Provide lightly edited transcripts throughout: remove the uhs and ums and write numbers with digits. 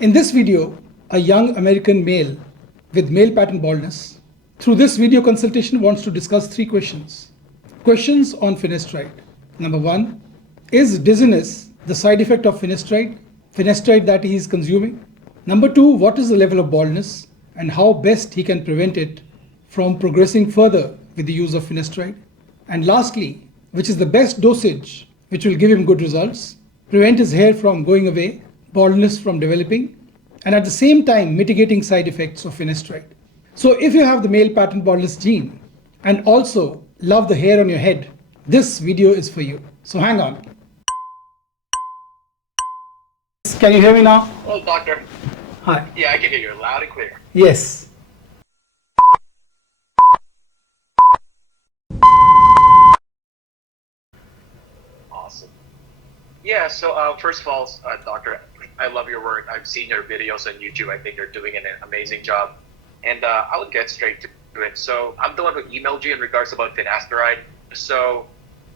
In this video, a young American male with male pattern baldness, through this video consultation, wants to discuss three questions. Questions on finasteride. Number one, is dizziness the side effect of finasteride that he is consuming? Number two, what is the level of baldness and how best he can prevent it from progressing further with the use of finasteride? And lastly, which is the best dosage which will give him good results, prevent his hair from going away, baldness from developing, and at the same time mitigating side effects of finasteride. So if you have the male pattern baldness gene and also love the hair on your head, this video is for you. So hang on. Can you hear me now? Hello, doctor. Hi. Yeah, I can hear you loud and clear. Yes. Awesome. Yeah, so first of all, doctor, I love your work. I've seen your videos on YouTube. I think you're doing an amazing job. And I would get straight to it. So I'm the one who emailed you in regards about finasteride. So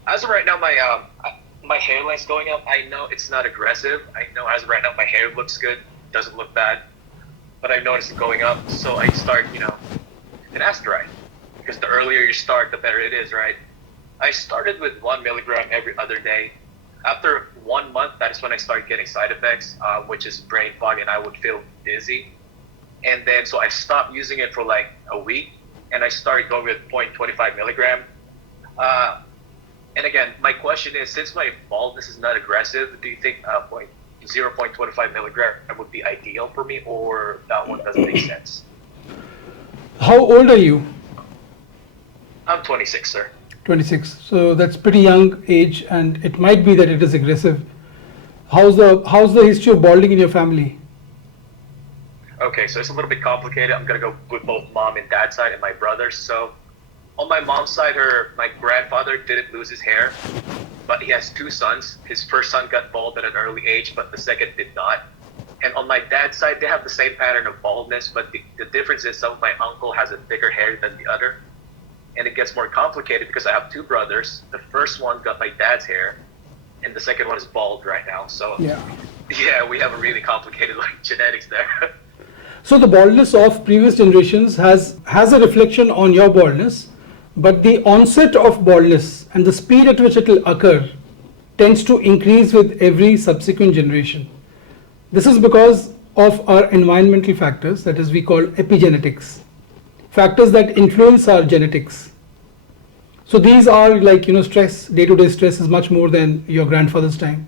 as of right now, my hairline's going up. I know it's not aggressive. I know as of right now, my hair looks good. Doesn't look bad. But I noticed it going up. So I start, finasteride. Because the earlier you start, the better it is, right? I started with 1 milligram every other day. After 1 month, that is when I started getting side effects, which is brain fog, and I would feel dizzy. And then, so I stopped using it for like a week, and I started going with 0.25 milligram. And again, my question is, since my baldness is not aggressive, do you think 0.25 milligram would be ideal for me, or that one doesn't make sense? How old are you? I'm 26, sir. 26. So that's pretty young age, and it might be that it is aggressive. How's the history of balding in your family? Okay, so it's a little bit complicated. I'm gonna go with both mom and dad side and my brothers. So on my mom's side, my grandfather didn't lose his hair, but he has two sons. His first son got bald at an early age, but the second did not. And on my dad's side, they have the same pattern of baldness, but the difference is some of my uncle has a thicker hair than the other. And it gets more complicated because I have two brothers. The first one got my dad's hair, and the second one is bald right now. So yeah, we have a really complicated genetics there. So the baldness of previous generations has a reflection on your baldness, but the onset of baldness and the speed at which it will occur tends to increase with every subsequent generation. This is because of our environmental factors, that is we call epigenetics, factors that influence our genetics. So these are like, stress, day-to-day stress is much more than your grandfather's time.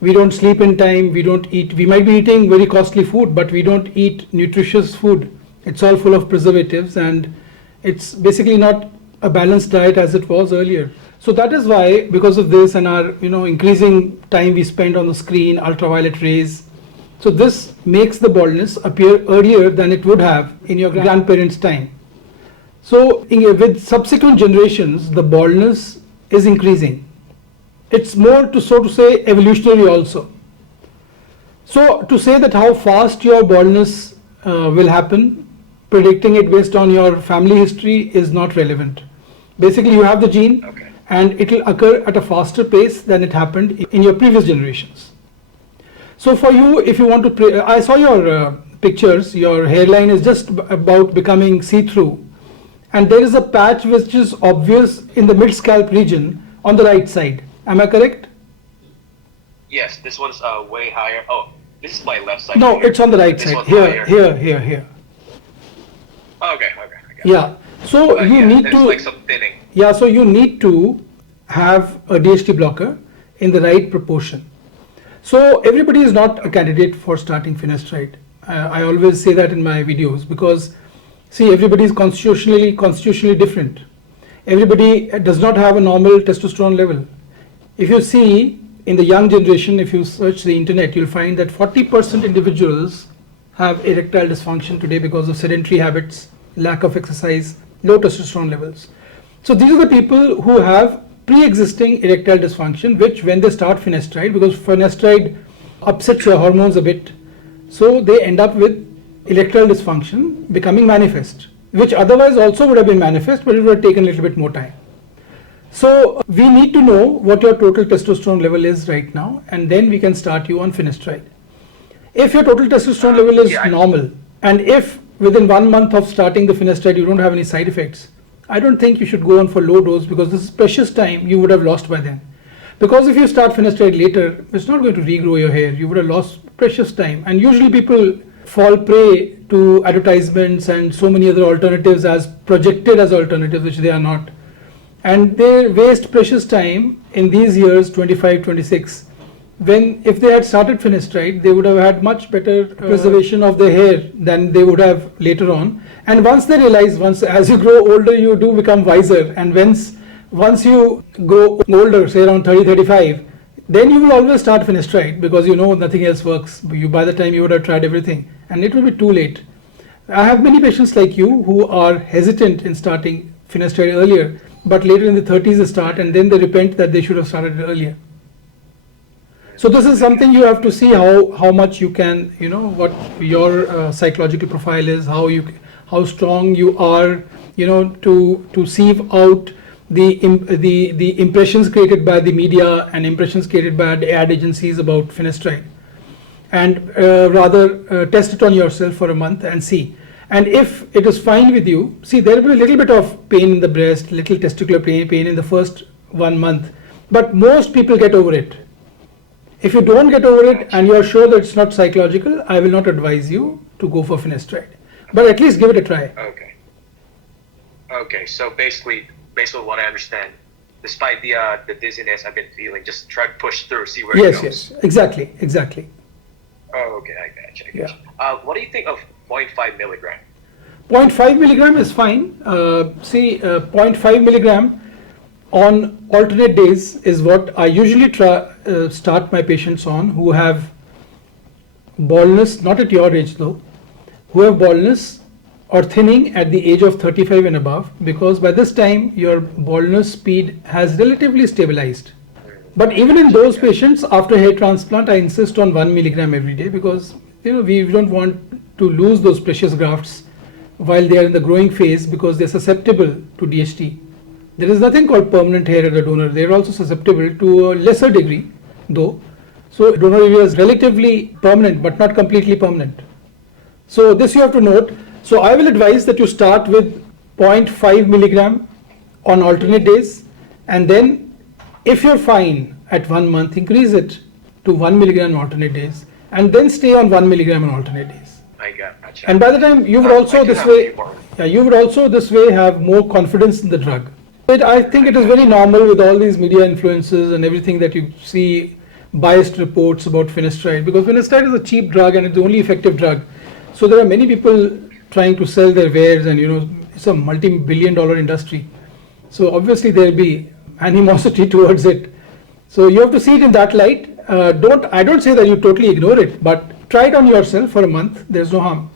We don't sleep in time, we don't eat, we might be eating very costly food, but we don't eat nutritious food. It's all full of preservatives, and it's basically not a balanced diet as it was earlier. So that is why, because of this and our increasing time we spend on the screen, ultraviolet rays, so this makes the baldness appear earlier than it would have in your grandparents' time. So with subsequent generations, the baldness is increasing. It's more so to say evolutionary also. So to say that how fast your baldness will happen, predicting it based on your family history is not relevant. Basically you have the gene, and it will occur at a faster pace than it happened in your previous generations. So for you, if you want to, I saw your pictures, your hairline is just about becoming see-through, and there is a patch which is obvious in the mid-scalp region on the right side. Am I correct? Yes, this one's way higher. Oh, this is my left side. No, it's on the right side. Here. Okay. Yeah. So you need to. Like some thinning. Yeah. So you need to have a DHT blocker in the right proportion. So everybody is not a candidate for starting finasteride. I always say that in my videos because, see, everybody is constitutionally different. Everybody does not have a normal testosterone level. If you see in the young generation, if you search the internet, you'll find that 40% individuals have erectile dysfunction today because of sedentary habits, lack of exercise, low testosterone levels. So these are the people who have pre-existing erectile dysfunction, which when they start finasteride, because finasteride upsets your hormones a bit, so they end up with erectile dysfunction becoming manifest, which otherwise also would have been manifest, but it would have taken a little bit more time. So we need to know what your total testosterone level is right now, and then we can start you on finasteride. If your total testosterone level is yeah, normal, and if within 1 month of starting the finasteride you don't have any side effects, I don't think you should go on for low dose, because this is precious time you would have lost by then. Because if you start finasteride later, it's not going to regrow your hair. You would have lost precious time. And usually people fall prey to advertisements and so many other alternatives as projected as alternatives, which they are not. And they waste precious time in these years, 25, 26, when if they had started finasteride, they would have had much better preservation of their hair than they would have later on. And once they realize, as you grow older, you do become wiser, and once you grow older, say around 30, 35, then you will always start finasteride, because you know nothing else works. By the time you would have tried everything, and it will be too late. I have many patients like you who are hesitant in starting finasteride earlier, but later in the 30s they start, and then they repent that they should have started earlier. So this is something you have to see how much you can, what your psychological profile is, how strong you are, to sieve out the impressions created by the media and impressions created by the ad agencies about finasteride, and rather test it on yourself for a month and see. And if it is fine with you, see, there will be a little bit of pain in the breast, little testicular pain in the first 1 month, but most people get over it. If you don't get over it and you are sure that it's not psychological, I will not advise you to go for finasteride, but at least give it a try. Okay. So basically what I understand, despite the dizziness I've been feeling, just try to push through, see where it goes. Yes, exactly. Oh, okay, I gotcha. Yeah. What do you think of 0.5 milligram? 0.5 milligram is fine. 0.5 milligram on alternate days is what I usually start my patients on who have baldness, not at your age though, who have baldness or thinning at the age of 35 and above, because by this time your baldness speed has relatively stabilized. But even in those patients after hair transplant, I insist on 1 milligram every day, because we don't want to lose those precious grafts while they are in the growing phase, because they're susceptible to DHT. There is nothing called permanent hair at the donor. They are also susceptible to a lesser degree though. So donor area is relatively permanent but not completely permanent. So this you have to note. So I will advise that you start with 0.5 milligram on alternate days, and then if you're fine at 1 month, increase it to 1 milligram on alternate days, and then stay on 1 milligram on alternate days. I gotcha. And by the time you would also this way have more confidence in the drug. I think it is very normal with all these media influences and everything that you see biased reports about finasteride, because finasteride is a cheap drug and it's the only effective drug. So there are many people trying to sell their wares, and it's a multi-billion-dollar industry. So obviously there will be animosity towards it. So you have to see it in that light. I don't say that you totally ignore it, but try it on yourself for a month. There's no harm.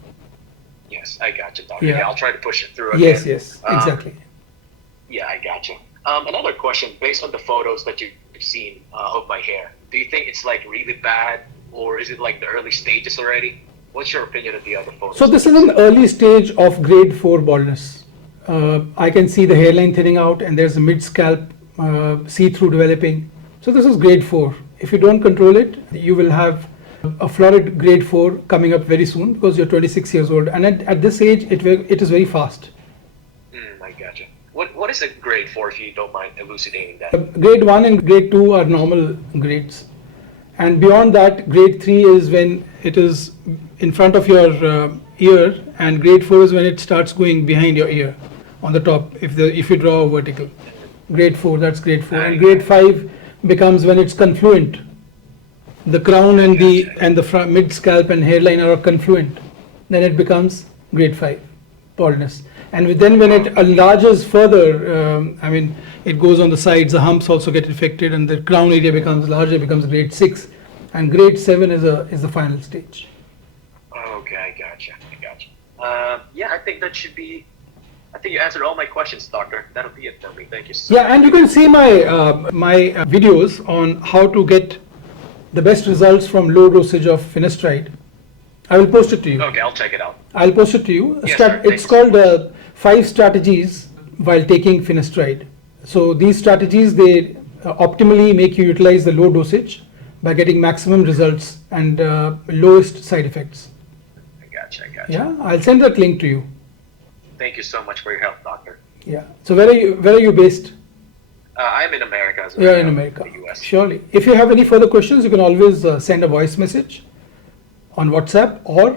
Yes, I got you, doctor. Yeah, I'll try to push it through again. Yes, exactly. Yeah, I got you. Another question, based on the photos that you've seen of my hair, do you think it's like really bad, or is it like the early stages already? What's your opinion of the other photos? So this is an early stage of grade 4 baldness. I can see the hairline thinning out, and there's a mid-scalp see-through developing. So this is grade 4. If you don't control it, you will have a florid grade 4 coming up very soon, because you're 26 years old, and at this age it is very fast. I gotcha. What is a grade 4, if you don't mind elucidating that? Grade 1 and grade 2 are normal grades, and beyond that, grade 3 is when it is in front of your ear, and grade 4 is when it starts going behind your ear on the top, if you draw a vertical. Grade 4, that's grade 4. And grade 5 becomes when it's confluent. The crown and the mid scalp and hairline are confluent. Then it becomes grade 5 baldness. And then when it enlarges further, it goes on the sides, the humps also get affected, and the crown area becomes larger, becomes grade 6, and grade 7 is the final stage. Okay, I gotcha. Yeah, I think that should be. I think you answered all my questions, doctor. That'll be it for me. Thank you so much. Yeah, and you can see my videos on how to get the best results from low dosage of finasteride. I will post it to you. Okay, I'll check it out. I'll post it to you. Yes, sir, it's called 5 strategies while taking finasteride. So these strategies, they optimally make you utilize the low dosage by getting maximum results and lowest side effects. I gotcha. Yeah, I'll send that link to you. Thank you so much for your help, doctor. Yeah. So where are you based? I'm in America as well. You're in America. The US. Surely. If you have any further questions, you can always send a voice message on WhatsApp, or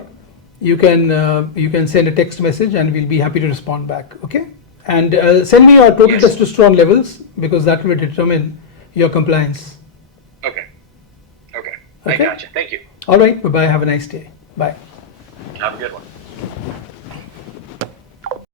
you can send a text message, and we'll be happy to respond back. Okay. And send me your total Yes. testosterone levels, because that will determine your compliance. Okay. I Okay. gotcha. Thank you. All right. Bye bye. Have a nice day. Bye. Have a good one.